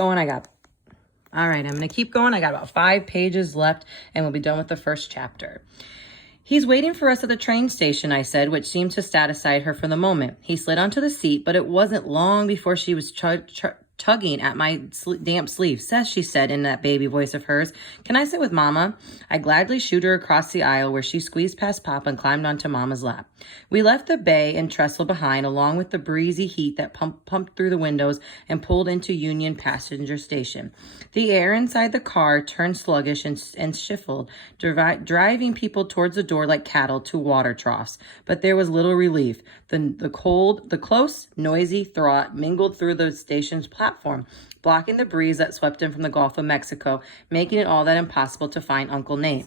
going. All right, I'm going to keep going. I got about 5 pages left, and we'll be done with the first chapter. He's waiting for us at the train station, I said, which seemed to satisfy her for the moment. He slid onto the seat, but it wasn't long before she was tugging at my damp sleeve. Seth, she said in that baby voice of hers, can I sit with Mama? I gladly shooed her across the aisle where she squeezed past Papa and climbed onto Mama's lap. We left the bay and trestle behind, along with the breezy heat that pumped through the windows, and pulled into Union Passenger Station. The air inside the car turned sluggish and shuffled, driving people towards the door like cattle to water troughs. But there was little relief. The close, noisy throat mingled through the station's platform, blocking the breeze that swept in from the Gulf of Mexico, making it all that impossible to find Uncle Nate.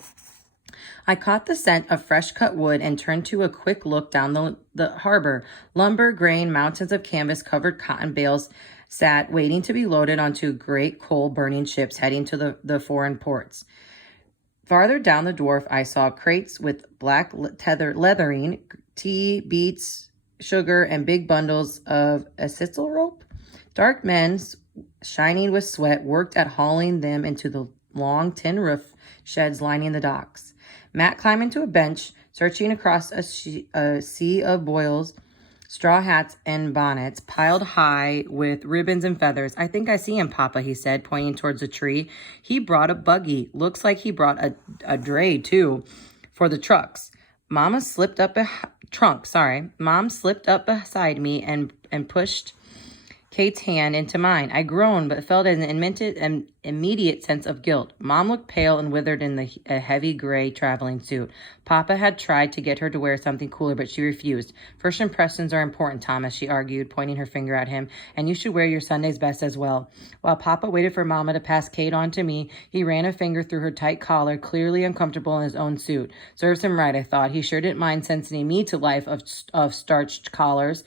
I caught the scent of fresh-cut wood and turned to a quick look down the harbor. Lumber, grain, mountains of canvas-covered cotton bales sat waiting to be loaded onto great coal-burning ships heading to the foreign ports. Farther down the wharf, I saw crates with black leathering, tea, beets, sugar, and big bundles of acetyl rope. Dark men, shining with sweat, worked at hauling them into the long tin roof sheds lining the docks. Matt climbed into a bench, searching across a sea of boils, straw hats, and bonnets piled high with ribbons and feathers. I think I see him, Papa, he said, pointing towards a tree. He brought a buggy. Looks like he brought a dray, too, for the trucks. Mom slipped up beside me and pushed Kate's hand into mine. I groaned, but felt an immediate sense of guilt. Mom looked pale and withered in a heavy gray traveling suit. Papa had tried to get her to wear something cooler, but she refused. First impressions are important, Thomas, she argued, pointing her finger at him, and you should wear your Sunday's best as well. While Papa waited for Mama to pass Kate on to me, he ran a finger through her tight collar, clearly uncomfortable in his own suit. Serves him right, I thought. He sure didn't mind sentencing me to life of starched collars.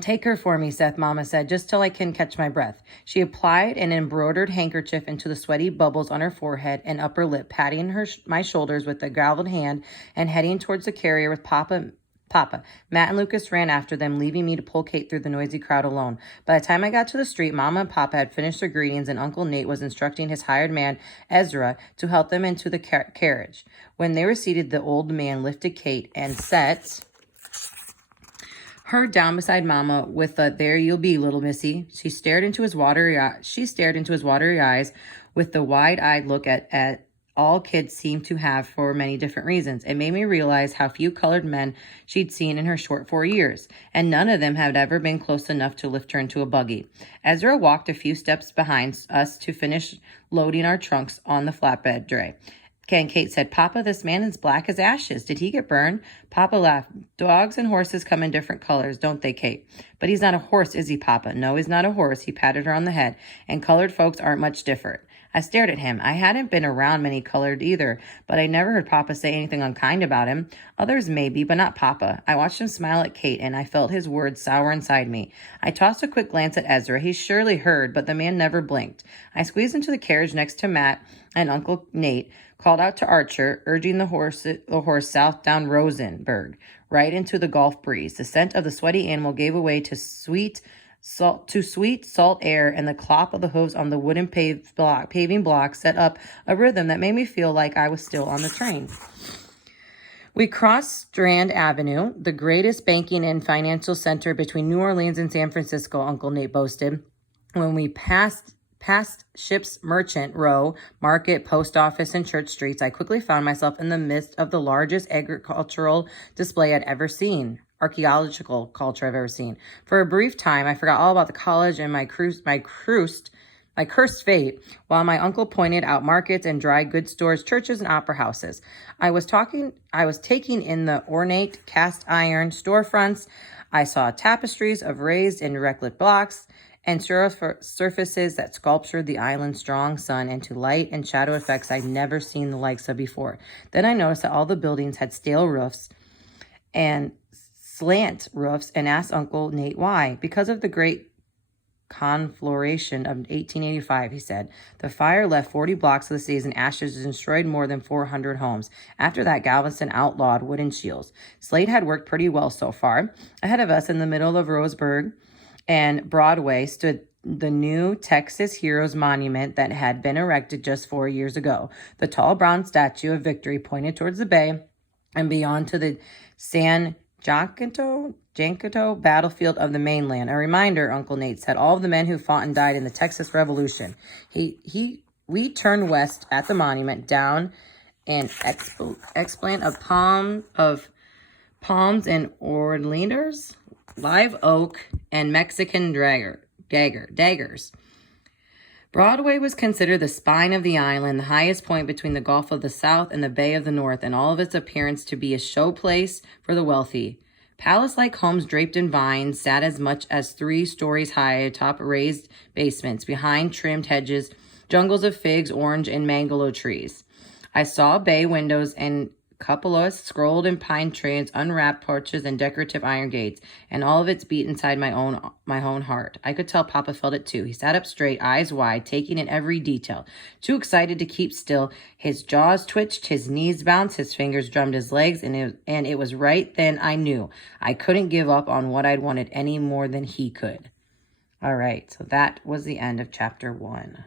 Take her for me, Seth, Mama said, just till I can catch my breath. She applied an embroidered handkerchief into the sweaty bubbles on her forehead and upper lip, patting my shoulders with a gloved hand and heading towards the carrier with Papa. Matt and Lucas ran after them, leaving me to pull Kate through the noisy crowd alone. By the time I got to the street, Mama and Papa had finished their greetings, and Uncle Nate was instructing his hired man, Ezra, to help them into the carriage. When they were seated, the old man lifted Kate and set her down beside Mama with a, there you'll be, little missy. She stared into his watery eyes with the wide-eyed look at all kids seem to have for many different reasons. It made me realize how few colored men she'd seen in her short 4 years, and none of them had ever been close enough to lift her into a buggy. Ezra walked a few steps behind us to finish loading our trunks on the flatbed dray. Kate said, Papa, this man is black as ashes. Did he get burned? Papa laughed. Dogs and horses come in different colors, don't they, Kate? But he's not a horse, is he, Papa? No, he's not a horse. He patted her on the head. And colored folks aren't much different. I stared at him. I hadn't been around many colored either, but I never heard Papa say anything unkind about him. Others maybe, but not Papa. I watched him smile at Kate, and I felt his words sour inside me. I tossed a quick glance at Ezra. He surely heard, but the man never blinked. I squeezed into the carriage next to Matt and Uncle Nate, called out to Archer, urging the horse south down Rosenberg, right into the Gulf breeze. The scent of the sweaty animal gave away to sweet salt air, and the clop of the hooves on the wooden paving block set up a rhythm that made me feel like I was still on the train. We crossed Strand Avenue, the greatest banking and financial center between New Orleans and San Francisco, Uncle Nate boasted. When we passed Ship's Merchant Row, Market, Post Office, and Church Streets, I quickly found myself in the midst of the largest agricultural display archaeological culture I've ever seen. For a brief time, I forgot all about the college and my cursed fate, while my uncle pointed out markets and dry goods stores, churches, and opera houses. I was taking in the ornate cast iron storefronts. I saw tapestries of raised and reclit blocks and surfaces that sculptured the island's strong sun into light and shadow effects I'd never seen the likes of before. Then I noticed that all the buildings had stale roofs and slant roofs, and asked Uncle Nate why. Because of the great conflagration of 1885, he said. The fire left 40 blocks of the cities in ashes and destroyed more than 400 homes. After that, Galveston outlawed wooden shields. Slade had worked pretty well so far. Ahead of us, in the middle of Roseburg and Broadway, stood the new Texas Heroes Monument that had been erected just 4 years ago. The tall bronze statue of Victory pointed towards the bay and beyond to the San Jacinto battlefield of the mainland. A reminder, Uncle Nate said, all of the men who fought and died in the Texas Revolution. We turned west at the monument down an explant of palms and orleans, live oak, and Mexican daggers. Broadway was considered the spine of the island, the highest point between the Gulf of the South and the Bay of the North, and all of its appearance to be a showplace for the wealthy. Palace-like homes draped in vines sat as much as 3 stories high atop raised basements, behind trimmed hedges, jungles of figs, orange, and mango trees. I saw bay windows and cupolas, scrolled in pine trees, unwrapped porches, and decorative iron gates, and all of it beat inside my own heart. I could tell Papa felt it too. He sat up straight, eyes wide, taking in every detail. Too excited to keep still, his jaws twitched, his knees bounced, his fingers drummed his legs, and it was right then I knew I couldn't give up on what I'd wanted any more than he could. All right, so that was the end of chapter 1.